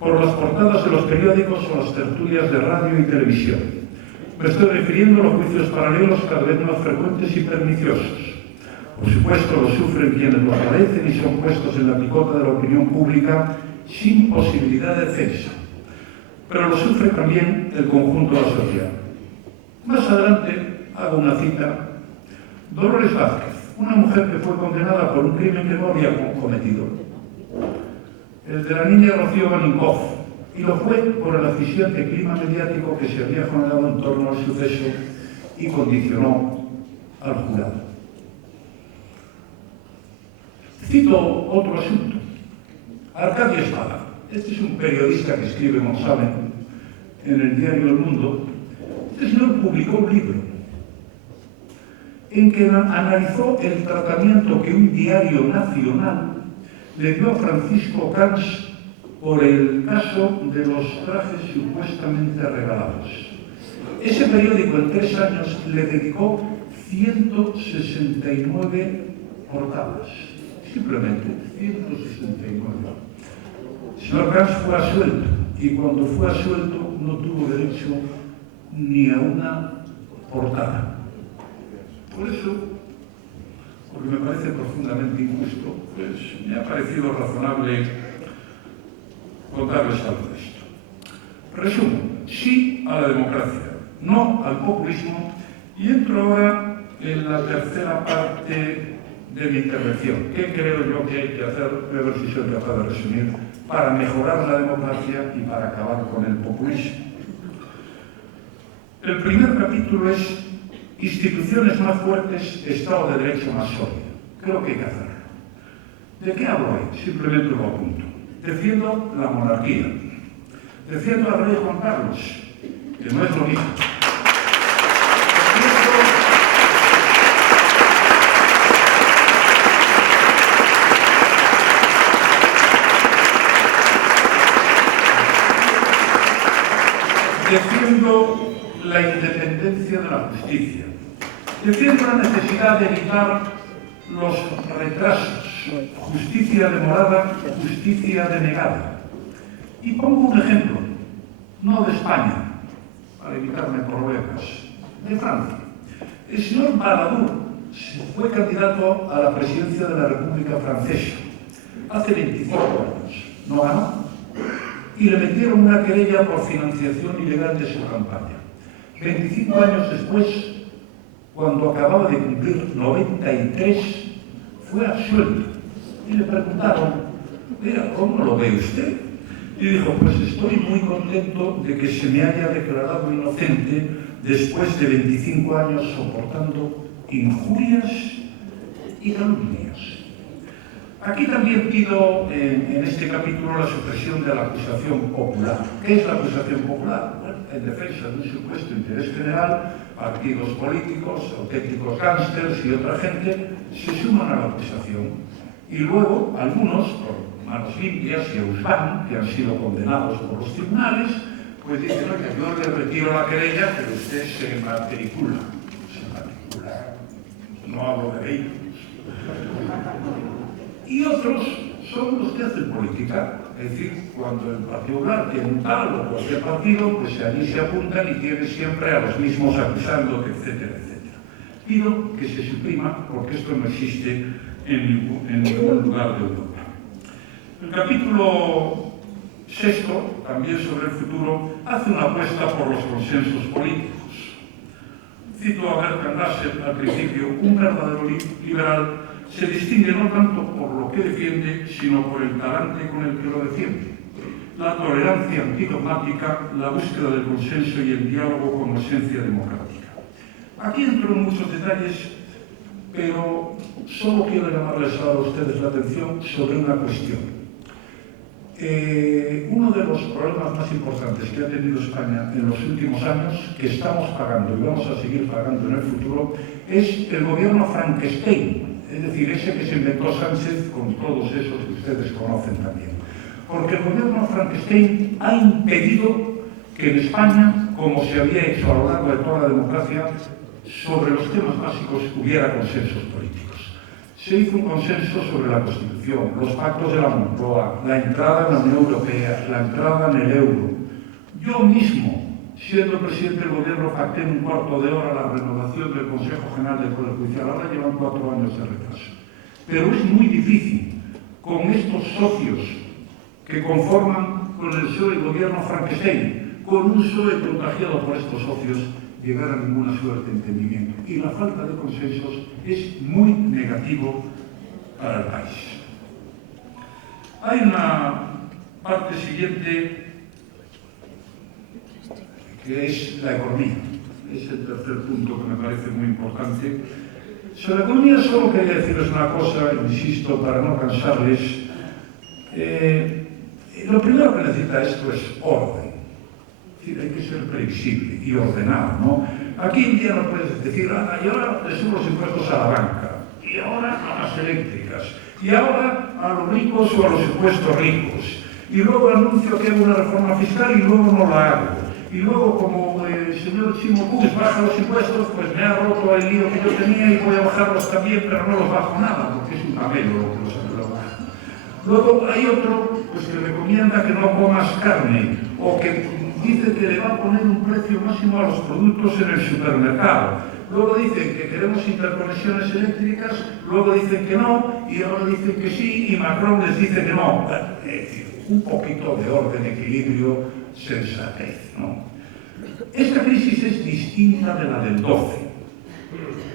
por las portadas de los periódicos o las tertulias de radio y televisión. Me estoy refiriendo a los juicios paralelos cada vez más frecuentes y perniciosos. Por supuesto, lo sufren quienes los padecen y son puestos en la picota de la opinión pública sin posibilidad de defensa. Pero lo sufre también el conjunto de la sociedad. Más adelante hago una cita. Dolores Vázquez, una mujer que fue condenada por un crimen que no había cometido. El de la niña Rocío Baninkoff, y lo fue por el aficiante clima mediático que se había generado en torno al suceso y condicionó al jurado. Cito otro asunto. Arcadio Espada. Este es un periodista que escribe González en el diario El Mundo. Este señor publicó un libro en que analizó el tratamiento que un diario nacional le dio a Francisco Camps por el caso de los trajes supuestamente regalados. Ese periódico en 3 años le dedicó 169 portadas. Simplemente 169. El señor Camps fue absuelto, y cuando fue absuelto no tuvo derecho ni a una portada. Por eso, porque me parece profundamente injusto, pues me ha parecido razonable contarles algo de esto. Resumo, sí a la democracia, no al populismo, y entro ahora en la tercera parte de mi intervención. ¿Qué creo yo que hay que hacer? Voy a ver si soy capaz de resumir, para mejorar la democracia y para acabar con el populismo. El primer capítulo es instituciones más fuertes, Estado de Derecho más sólido. Creo que hay que hacerlo. ¿De qué hablo hoy? Simplemente lo apunto. Defiendo la monarquía. Defiendo al rey Juan Carlos, que no es lo mismo. Defiendo la independencia de la justicia. Defiendo la necesidad de evitar los retrasos, justicia demorada, justicia denegada. Y pongo un ejemplo, no de España, para evitarme problemas, de Francia. El señor Balladur fue candidato a la presidencia de la República Francesa hace 25 años. No ganó. Y le metieron una querella por financiación ilegal de su campaña. 25 años después, cuando acababa de cumplir 93, fue absuelto. Y le preguntaron, mira, ¿cómo lo ve usted? Y dijo, pues estoy muy contento de que se me haya declarado inocente después de 25 años soportando injurias y calumnias. Aquí también pido en este capítulo la supresión de la acusación popular. ¿Qué es la acusación popular? Bueno, en defensa de un supuesto interés general, partidos políticos, auténticos gángsters y otra gente se suman a la acusación. Y luego, algunos, por manos limpias y ausban, que han sido condenados por los tribunales, pues dicen, oye, yo le retiro la querella, pero usted se matricula. Se matricula. No hablo de vehículos. Y otros son los que hacen política. Es decir, cuando el Partido Popular tiene un tal o cualquier partido, pues allí se apuntan y tiene siempre a los mismos acusando, etcétera, etcétera. Pido que se suprima porque esto no existe en ningún lugar de Europa. El capítulo sexto, también sobre el futuro, hace una apuesta por los consensos políticos. Cito a Bertrand Russell al principio, un verdadero liberal se distingue no tanto por lo que defiende, sino por el talante con el que lo defiende. La tolerancia antidogmática, la búsqueda del consenso y el diálogo como esencia democrática. Aquí entro en muchos detalles, pero solo quiero llamarles ahora a ustedes la atención sobre una cuestión. Uno de los problemas más importantes que ha tenido España en los últimos años, que estamos pagando y vamos a seguir pagando en el futuro, es el gobierno Frankenstein. Es decir, ese que se inventó Sánchez con todos esos que ustedes conocen también. Porque el gobierno Frankenstein ha impedido que en España, como se había hecho a lo largo de toda la democracia, sobre los temas básicos hubiera consensos políticos. Se hizo un consenso sobre la Constitución, los pactos de la Moncloa, la entrada en la Unión Europea, la entrada en el euro. Yo mismo, siendo presidente del gobierno, pacté en un cuarto de hora la renovación del Consejo General del Poder Judicial. Ahora llevan 4 años de retraso. Pero es muy difícil con estos socios que conforman con el PSOE el gobierno Frankenstein, con un PSOE contagiado por estos socios, llegar a ninguna suerte de entendimiento. Y la falta de consensos es muy negativo para el país. Hay una parte siguiente que es la economía. Es el tercer punto que me parece muy importante. Sobre la economía solo quería decirles una cosa, insisto, para no cansarles. Lo primero que necesita esto es orden. Es decir, hay que ser previsible y ordenado, ¿no? Aquí en día no puedes decir, y ahora le subo los impuestos a la banca, y ahora a las eléctricas, y ahora a los ricos o a los supuestos ricos, y luego anuncio que hago una reforma fiscal y luego no la hago. Y luego, como el señor Chimo Puig baja los impuestos, pues me ha roto el lío que yo tenía y voy a bajarlos también, pero no los bajo nada, porque es un camelo lo que los baja. Luego hay otro pues, que recomienda que no comas carne, o que dice que le va a poner un precio máximo a los productos en el supermercado. luego dicen que queremos interconexiones eléctricas, luego dicen que no, y ahora dicen que sí, y Macron les dice que no. Bueno, es decir, un poquito de orden, equilibrio, sensatez, ¿no? Esta crisis es distinta de la del 12,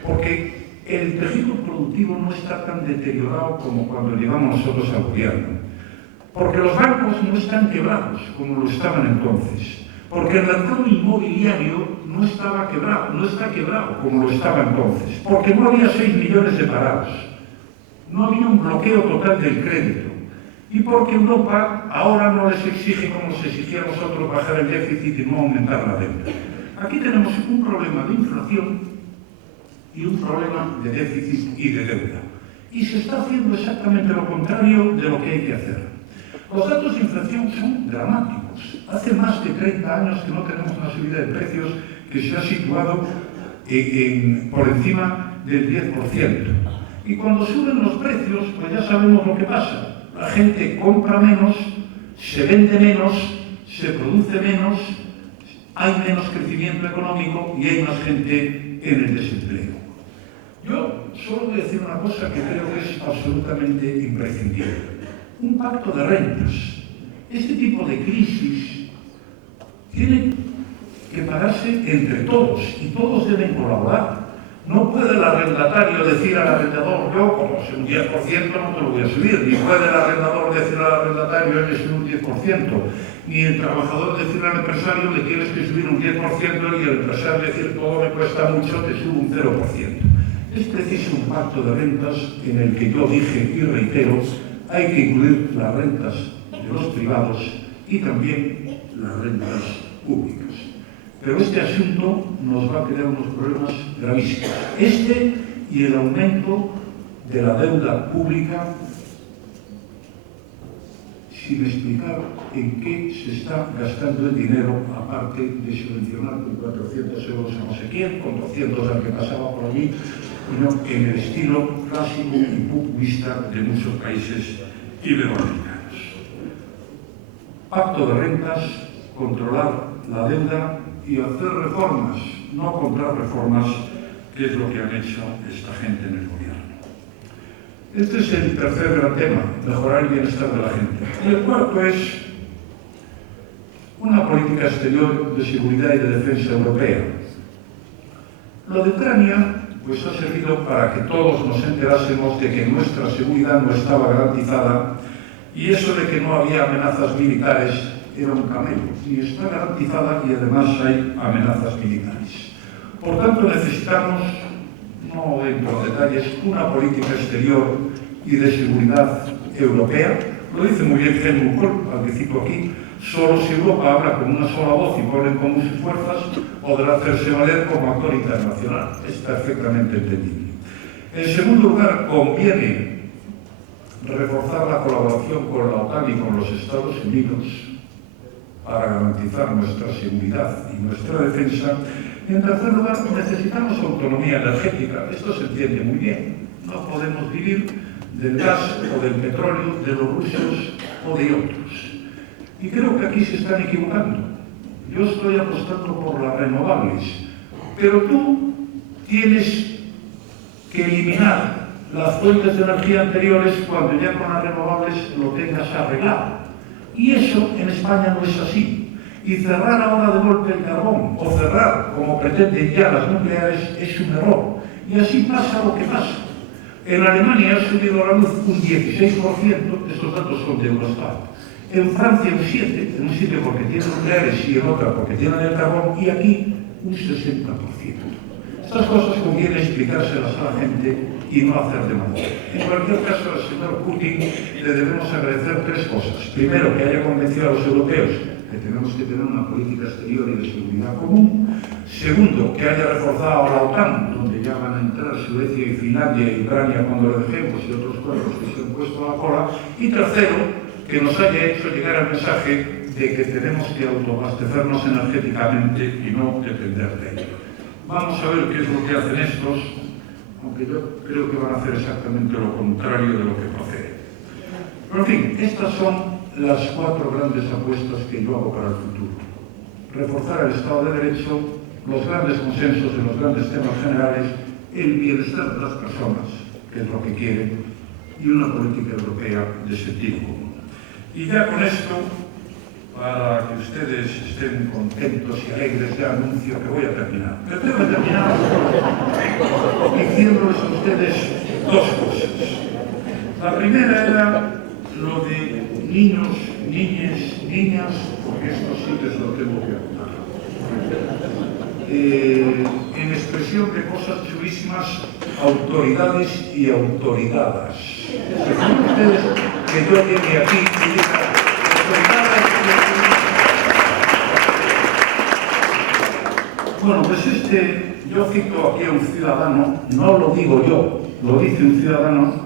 porque el tejido productivo no está tan deteriorado como cuando llegamos nosotros al gobierno, porque los bancos no están quebrados como lo estaban entonces, porque el mercado inmobiliario no estaba quebrado, no está quebrado como lo estaba entonces, porque no había 6 millones de parados, no había un bloqueo total del crédito, y porque Europa ahora no les exige como se exigía a nosotros bajar el déficit y no aumentar la deuda. Aquí tenemos un problema de inflación y un problema de déficit y de deuda. Y se está haciendo exactamente lo contrario de lo que hay que hacer. Los datos de inflación son dramáticos. Hace más de 30 años que no tenemos una subida de precios que se ha situado por encima del 10%. Y cuando suben los precios, pues ya sabemos lo que pasa. La gente compra menos, se vende menos, se produce menos, hay menos crecimiento económico y hay más gente en el desempleo. Yo solo voy a decir una cosa que creo que es absolutamente imprescindible. Un pacto de rentas. Este tipo de crisis tiene que pagarse entre todos y todos deben colaborar. No puede el arrendatario decir al arrendador, yo como sé un 10% no te lo voy a subir, ni puede el arrendador decir al arrendatario, él sube un 10%, ni el trabajador decir al empresario, le tienes que subir un 10% y el empresario decir, todo me cuesta mucho, te subo un 0%. Es preciso un pacto de rentas en el que yo dije y reitero, hay que incluir las rentas de los privados y también las rentas públicas. Pero este asunto nos va a crear unos problemas gravísimos. Este y el aumento de la deuda pública, sin explicar en qué se está gastando el dinero, aparte de subvencionar con 400 euros a no sé quién, con 200 al que pasaba por allí, sino en el estilo clásico y populista de muchos países iberoamericanos. Pacto de rentas, controlar la deuda y hacer reformas, no comprar reformas, que es lo que han hecho esta gente en el gobierno. Este es el tercer gran tema, mejorar el bienestar de la gente. Y el cuarto es una política exterior de seguridad y de defensa europea. Lo de Ucrania pues ha servido para que todos nos enterásemos de que nuestra seguridad no estaba garantizada y eso de que no había amenazas militares era un camello, y está garantizada y además hay amenazas militares. Por tanto, necesitamos, no entro en detalles, una política exterior y de seguridad europea. Lo dice muy bien Helmut Kohl, al que cito aquí, solo si Europa habla con una sola voz y pone en común sus fuerzas, podrá hacerse valer como actor internacional. Es perfectamente entendible. En segundo lugar, conviene reforzar la colaboración con la OTAN y con los Estados Unidos para garantizar nuestra seguridad y nuestra defensa. En tercer lugar, necesitamos autonomía energética. Esto se entiende muy bien. No podemos vivir del gas o del petróleo de los rusos o de otros. Y creo que aquí se están equivocando. Yo estoy apostando por las renovables, pero tú tienes que eliminar las fuentes de energía anteriores cuando ya con las renovables lo tengas arreglado. Y eso en España no es así. Y cerrar ahora de golpe el carbón o cerrar, como pretenden ya las nucleares, es un error. Y así pasa lo que pasa. En Alemania ha subido la luz un 16%, estos datos son de Eurostat. En Francia un 7%, en un sitio porque tienen nucleares y en otra porque tienen el carbón, y aquí un 60%. Estas cosas conviene explicárselas a la gente y no hacer demagogia. En cualquier caso, al señor Putin le debemos agradecer tres cosas. Primero, que haya convencido a los europeos que tenemos que tener una política exterior y de seguridad común. Segundo, que haya reforzado a la OTAN, donde ya van a entrar Suecia y Finlandia y Ucrania cuando lo dejemos y otros cuerpos que se han puesto a la cola. Y tercero, que nos haya hecho llegar el mensaje de que tenemos que autoabastecernos energéticamente y no depender de ello. Vamos a ver qué es lo que hacen estos, aunque yo creo que van a hacer exactamente lo contrario de lo que procede. Pero en fin, estas son las cuatro grandes apuestas que yo hago para el futuro. Reforzar el Estado de Derecho, los grandes consensos de los grandes temas generales, el bienestar de las personas, que es lo que quieren, y una política europea de sentido común. Y ya con esto, para que ustedes estén contentos y alegres, ya anuncio que voy a terminar. Pero tengo que terminar diciéndoles a ustedes dos cosas. La primera era lo de niños, niñas, niñas, porque esto sí les lo tengo que contar. En expresión de cosas chulísimas, autoridades y autoridadas. ¿Saben ustedes que yo llegue aquí y diga autoridades y autoridades? Bueno, pues yo cito aquí a un ciudadano, no lo digo yo, lo dice un ciudadano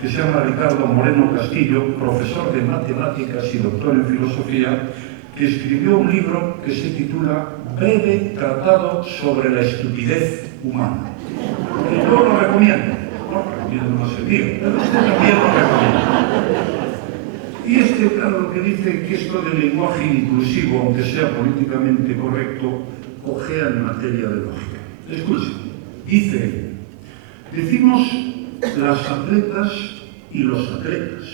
que se llama Ricardo Moreno Castillo, profesor de matemáticas y doctor en filosofía, que escribió un libro que se titula Breve Tratado sobre la Estupidez Humana. Que yo lo recomiendo. No recomiendo más el libro, pero también lo recomiendo. Y claro, lo que dice que esto del lenguaje inclusivo, aunque sea políticamente correcto, ojea en materia de lógica. Escuchen, dice él, decimos las atletas y los atletas,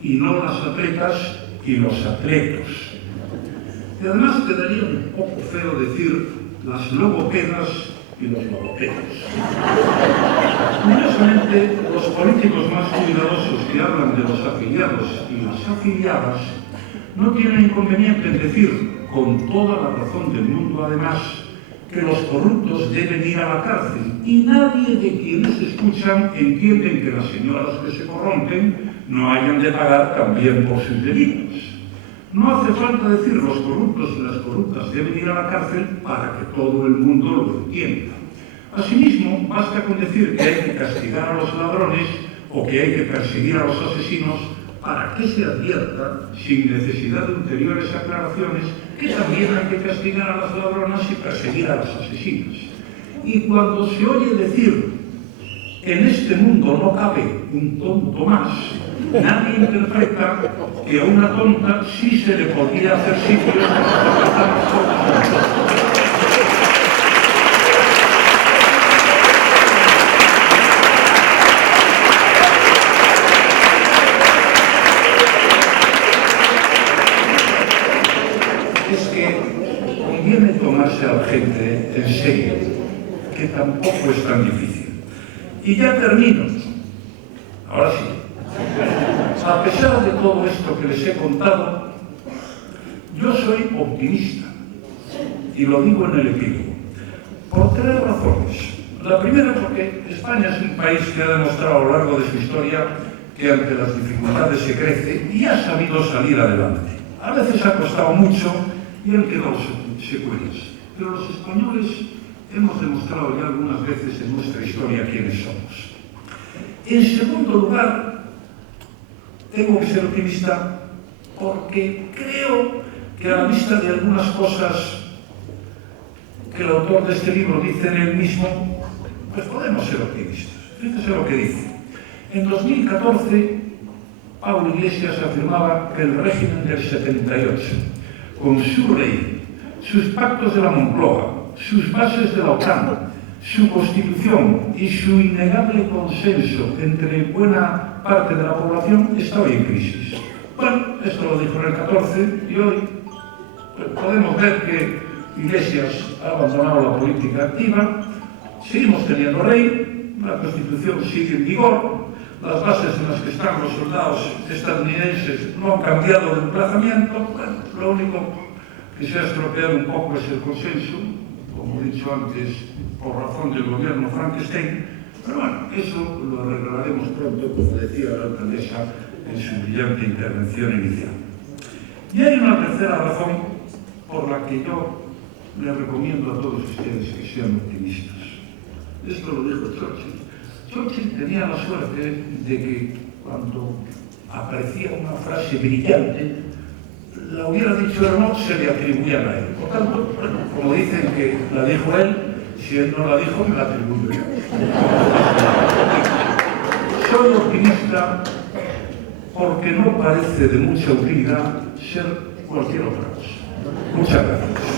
y no las atletas y los atletos. Y además quedaría un poco feo decir las logopedas y los logopedos. Curiosamente, los políticos más cuidadosos que hablan de los afiliados y las afiliadas no tienen inconveniente en decir, con toda la razón del mundo además, que los corruptos deben ir a la cárcel, y nadie de quienes escuchan entienden que las señoras que se corrompen no hayan de pagar también por sus delitos. No hace falta decir los corruptos y las corruptas deben ir a la cárcel para que todo el mundo lo entienda. Asimismo, basta con decir que hay que castigar a los ladrones o que hay que perseguir a los asesinos para que se advierta, sin necesidad de ulteriores aclaraciones, que también hay que castigar a las ladronas y perseguir a las asesinas. Y cuando se oye decir en este mundo no cabe un tonto más, nadie interpreta que a una tonta sí se le podría hacer sitio para es que conviene tomarse a la gente en serio, que tampoco es tan difícil. Y ya termino. Ahora sí. A pesar de todo esto que les he contado, yo soy optimista. Y lo digo en el epílogo. Por tres razones. La primera porque España es un país que ha demostrado a lo largo de su historia que ante las dificultades se crece y ha sabido salir adelante. A veces ha costado mucho y han quedado secuelas. Pero los españoles hemos demostrado ya algunas veces en nuestra historia quiénes somos. En segundo lugar, tengo que ser optimista porque creo que a la vista de algunas cosas que el autor de este libro dice en él mismo, pues podemos ser optimistas. Fíjese lo que dice. En 2014, Pablo Iglesias afirmaba que el régimen del 78, con su rey, sus pactos de la Moncloa, sus bases de la OTAN, su constitución y su innegable consenso entre buena parte de la población está hoy en crisis. Bueno, esto lo dijo en el 14 y hoy pues, podemos ver que Iglesias ha abandonado la política activa, seguimos teniendo rey, la constitución sigue en vigor, las bases en las que están los soldados estadounidenses no han cambiado de emplazamiento, bueno, lo único que se ha estropeado un poco es el consenso, como he dicho antes, por razón del gobierno Frankenstein, pero bueno, eso lo arreglaremos pronto, como decía la alcaldesa en su brillante intervención inicial. Y hay una tercera razón por la que yo les recomiendo a todos ustedes que sean optimistas. Esto lo dijo Churchill. Churchill tenía la suerte de que cuando aparecía una frase brillante, la hubiera dicho él o no, se le atribuían a él. Por tanto, bueno, como dicen que la dijo él, si él no la dijo, me la atribuyo yo. Soy optimista porque no parece de mucha utilidad ser cualquier otra cosa. Muchas gracias.